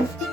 love.